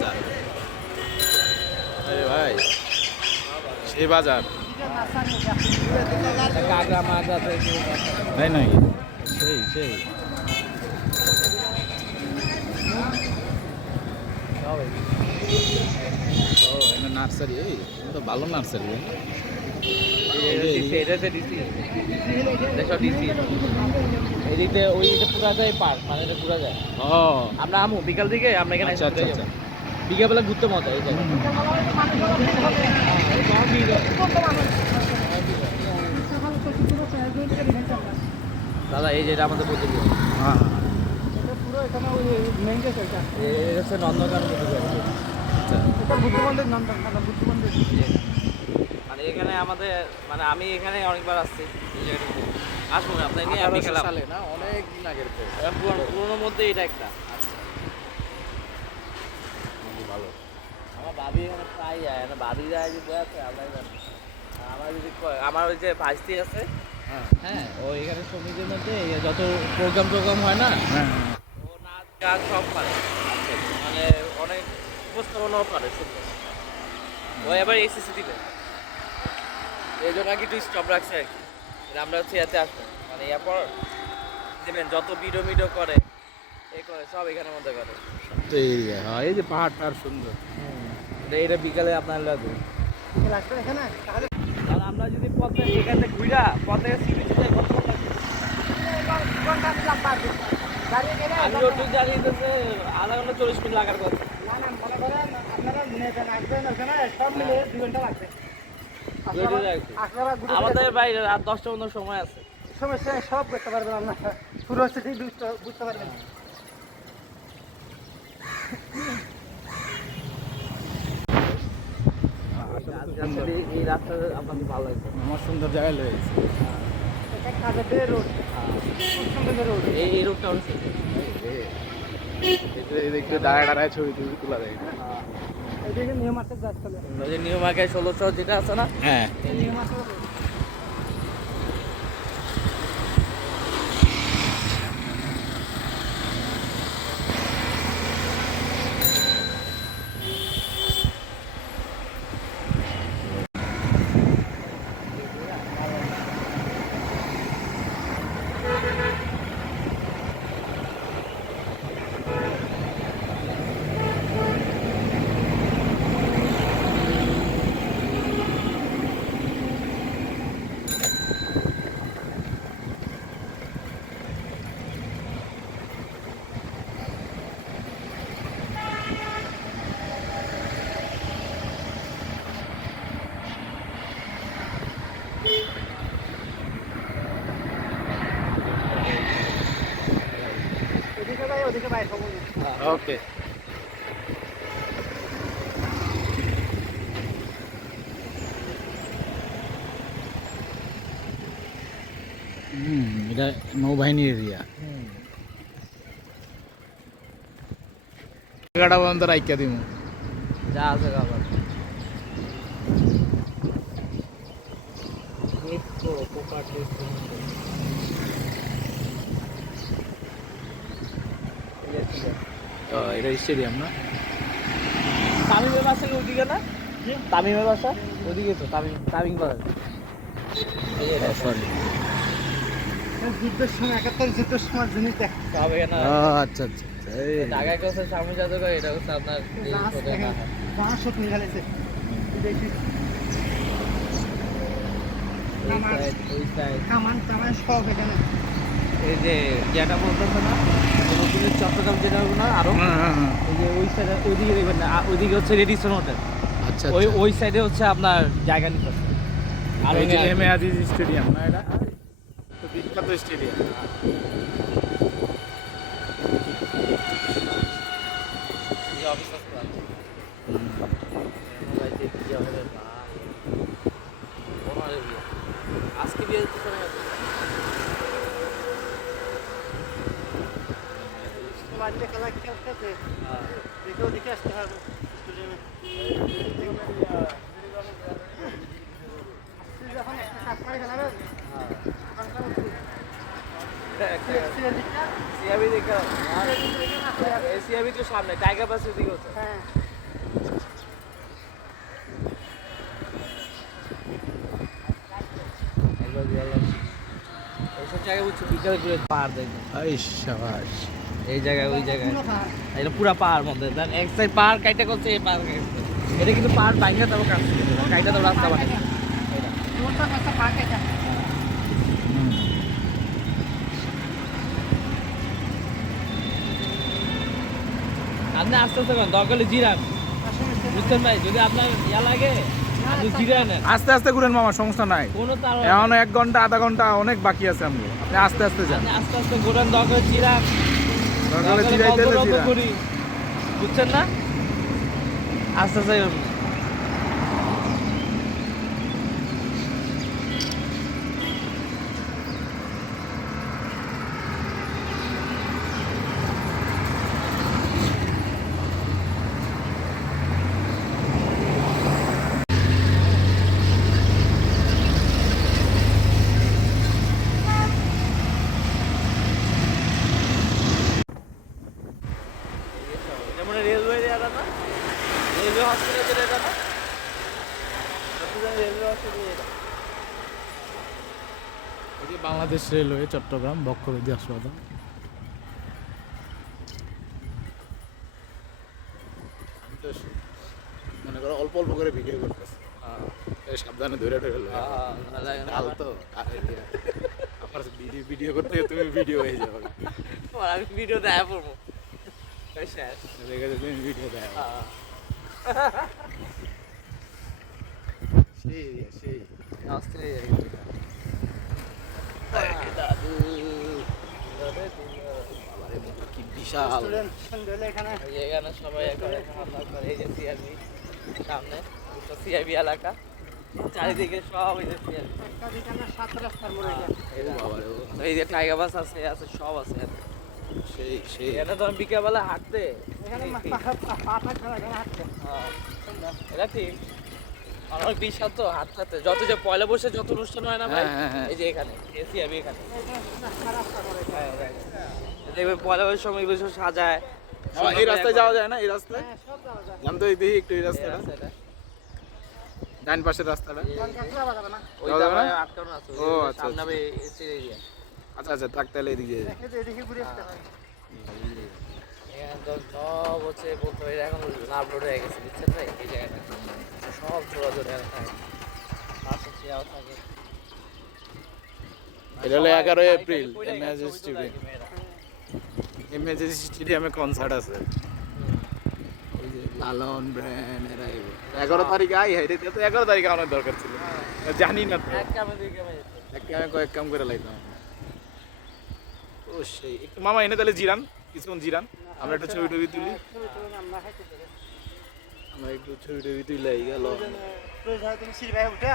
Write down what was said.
বাজার। আরে ভাই সেই বাজার কাঁকড়া মাছ আছে, তাই নাই? সেই সেই ও এটা নার্সারি, এই এটা তো ভালো নার্সারি। এদিকে ওই দিকে পুরা যায় পার্ক, মানে এটা পুরা যায়। ও আমরা আমু বিকাল দিকে আমরা এখানে আচ্ছা আচ্ছা আচ্ছা। বিকেল বেলা ঘুরতে মজা এই জায়গায়। দাদা এই যেটা আমাদের প্রতিদিন হ্যাঁ পুরো এখানে ওই মেইন গেট এটা এটা হচ্ছে নন্দনকানন আচ্ছা বুদ্ধবন্ধের নন্দন বুদ্ধবন্ধের মানে এখানে আমাদের মানে আমি এখানে অনেকবার আসছি এই জায়গাটাতে। আসবো না আপনার নিয়ে আমি 1800 খেলাম সালে না, অনেক দিন আগের তো। পুরোনোর মধ্যে এটা একটা। ভালো। আমার ভাবি এখানে প্রায় যায় না, ভাবি যায় যে বয়ে আছে আল্লাহ জানে। আর আমার যদি আমার ওই যে ভাইস্তি আছে, হ্যাঁ হ্যাঁ ও এখানে সমিতির মধ্যে যত প্রোগ্রাম হয় না, হ্যাঁ ও নাচ গান সব পারে, মানে অনেক উপস্থাপনাও পারে সুন্দর। ও এবার এসএসসি দিবে, এই জন্য আর কি একটু স্টপ রাখছে আর কি। এটা আমরা হচ্ছে ইয়াতে আসবো, মানে এরপর দেবেন যত ভিডিও করে এ করে সব এখানের মধ্যে করে। তো এরিয়া, হ্যাঁ এই যে পাহাড় টাহাড় সুন্দর। এটা বিকালে আপনার লাগবে। লাগবে এখানে তাহলে আর আমরা যদি পথে এখান থেকে ঘুরা পথে সি বিচে যাই কত লাগবে? ঘন্টা দিলাম পারবে গাড়ি গেলে আমি ওটুক জানিয়েছে আধা ঘন্টা 40 মিনিট লাগার কথা। না না মনে করেন আপনারা নেবেন আসবেন ওখানে সব মিলিয়ে 2 ঘন্টা লাগবে আপনারা আমাদের বাইরে রাত 10টা পর্যন্ত সময় আছে। সমস্যা সব করতে পারবেন আপনারা পুরো সিটি বুঝতে পারবেন। আসলে এই রাস্তা আপনাদের ভালো লাগবে। আমার সুন্দর জায়গায় লেগেছে। এটা কাজের রোড খুব সুন্দর রোড এই রোডটা অনেক সুন্দর। একটু দাঁড়ায় দাঁড়ায় ছবি টবি তোলা যায়। এদিকে নিউ মার্কেট যাচ্ছে ওই যে নিউ মার্কেট 1600 যেটা আছে না, হ্যাঁ নিউ মার্কেট এদিকে যাই ওদিকে বাইরে সব ওকে। এটা নৌবাহিনী এরিয়া। জায়গাটা পর্যন্ত রাইকা দিব। যা আছে খাবার। এটা স্টেডিয়াম না? তামিমের বাসা ওইদিকে না? তামিমের বাসা ওইদিকে তো তামিম বাজার। সরি। যুদ্ধের সময় 71 যুদ্ধের সময় জিনিস দেখতে সব এখানে আচ্ছা আচ্ছা আচ্ছা, এই ঢাকায় হচ্ছে স্বামী জাদুঘর, এটা হচ্ছে আপনার জাহাজ সব নিয়ে গেছে দেখি ওই সাইড কামান টামান সব এখানে এই যে যেটা বলতেছে না নতুনের চট্টগ্রাম যেটা হবে না আরো হ্যাঁ হ্যাঁ হ্যাঁ। ওই যে ওই সাইডে ওইদিকে দেখবেন না, ওইদিকে হচ্ছে রেডিসন হোটেল, আচ্ছা ওই আচ্ছা। ওই সাইডে হচ্ছে আপনার জায়গা নিতেছে। আর এই যে এম এ আজিজ স্টেডিয়াম না, এটা তো বিখ্যাত স্টেডিয়াম। অফিস আছে আজকে বিয়ে দিতে বাড়িতে খেলা খেলতে দেখে ওদিকে আসতে হবে স্টেডিয়ামে যখন একটা কাজ করে খেলাবেন সিয়াবি দেখে সিয়াবি তো সামনে টাইগার পাস ওদিকে হচ্ছে। হ্যাঁ জায়গায় বুঝছো বিকালে ঘুরে পাহাড় দেখবেন এই শাবাশ এই জায়গায় ওই জায়গায় পুরো পাহাড়। এটা পুরা পাহাড় মধ্যে দেন এক সাইড পাহাড় কাইটা করছে এই পাহাড় কাটছে এটা কিন্তু পাহাড় বাইরে তারপর কাটছে কাইটা তো রাস্তা বানাই এটা রোডটা একটা পার্ক আছে। আপনি আস্তে আস্তে করেন দরকার হলে জিরান বুঝছেন ভাই যদি আপনার ইয়া লাগে আপনি জিরা নেন আস্তে আস্তে ঘুরেন মামা, সমস্যা নাই। কোনো তার এখন 1 ঘন্টা আধা ঘন্টা অনেক বাকি আছে আমগো, আপনি আস্তে আস্তে যান। আপনি আস্তে আস্তে ঘোরেন দরকার জিরান দরকার হলে জিরাইতে হলে জিরান। করি বুঝছেন না আস্তে আস্তে এরকম। যেমন রেলওয়ে এরিয়াটা না রেলওয়ে হসপিটাল যেটা এটা না রেলওয়ে হসপিটাল এটা এই যে বাংলাদেশ রেলওয়ে চট্টগ্রাম বক্ষব্যাধি হাসপাতাল। মনে করো অল্প অল্প করে ভিডিও করতেছে, সাবধানে ধরে ফেলো। কাল তো আমার ভিডিও করতে তুমি ভিডিও হয়ে যাবে, আমি ভিডিও দেখা পড়বো শেষ তুমি ভিডিও দেয় সেই সেই অস্ট্রেলিয়া কি বিশাল। স্টুডেন্ট সন্ধ্যে এখানে এখানে সবাই এখন হামলা করে এই যে সিআরবি সামনে সিআরবি এলাকা চারিদিকে সব এই যে সিআরবি একটা দিকে আমরা 7 রাস্তার মোড়ে যাই। এই যে টাইগার বাস আছে আছে সব আছে সেই সেই এটা তো বিকেলবেলা হাঁটতে এখানে পাটা খেলা এখানে হাঁটছে। এটা ঠিক আমার বিশাল তো হাঁটতে যত যে পয়লা বসে যত অনুষ্ঠান হয় না ভাই এই যে এখানে সিআরবি এখানে রাস্তা করে দেখবে পয়লা বৈশাখের সময় এগুলো সব সাজায় এই রাস্তায় যাওয়া যায় না, এই রাস্তায় সব যাওয়া যায়। জানতো দেখি একটু এই রাস্তাটা, ডান পাশের রাস্তাটা। কালকে যাওয়া যাবে না। ওই যাওয়া যাবে দামে না? আটকানো আছে ও, আচ্ছা, সামনে হবে এসি এরিয়া আচ্ছা আচ্ছা, থাক তাহলে এদিকে যাই। দেখে যে এদিকে ঘুরে আসতে হয়। এখানে তো সব হচ্ছে বলতে পারি এখন লাভ রোড হয়ে গেছে বুঝছেন ভাই এই জায়গাটা সব জোড়া জোড়া এলাকায় পাশে চেয়ার থাকে এটা হলো 11 এপ্রিল পয়লা এমএজি ছবি তোলে স্টেডিয়াম। আর কি মেয়েরা। এমএজি স্টেডিয়ামে কনসার্ট আছে। ওই যে লালন ব্র্যান্ড এরা 11 তারিখ আই হাই রে, তো 11 তারিখে আমার দরকার ছিল, জানি না তো। এক কামে দুই কামে যেত। এক কামে কয়েক কাম করে লাইতাম। ও সেই একটু মামা এনে তাহলে জিরান, কিছুক্ষণ জিরান, আমরা একটা ছবি টবি তুলি। ছবি তুলে আমরা হাঁটতে থাকি। আমরা একটু ছবি টবি তুলাই গেল। প্রয়োজন হয় তুমি সিঁড়ি ভাই উঠে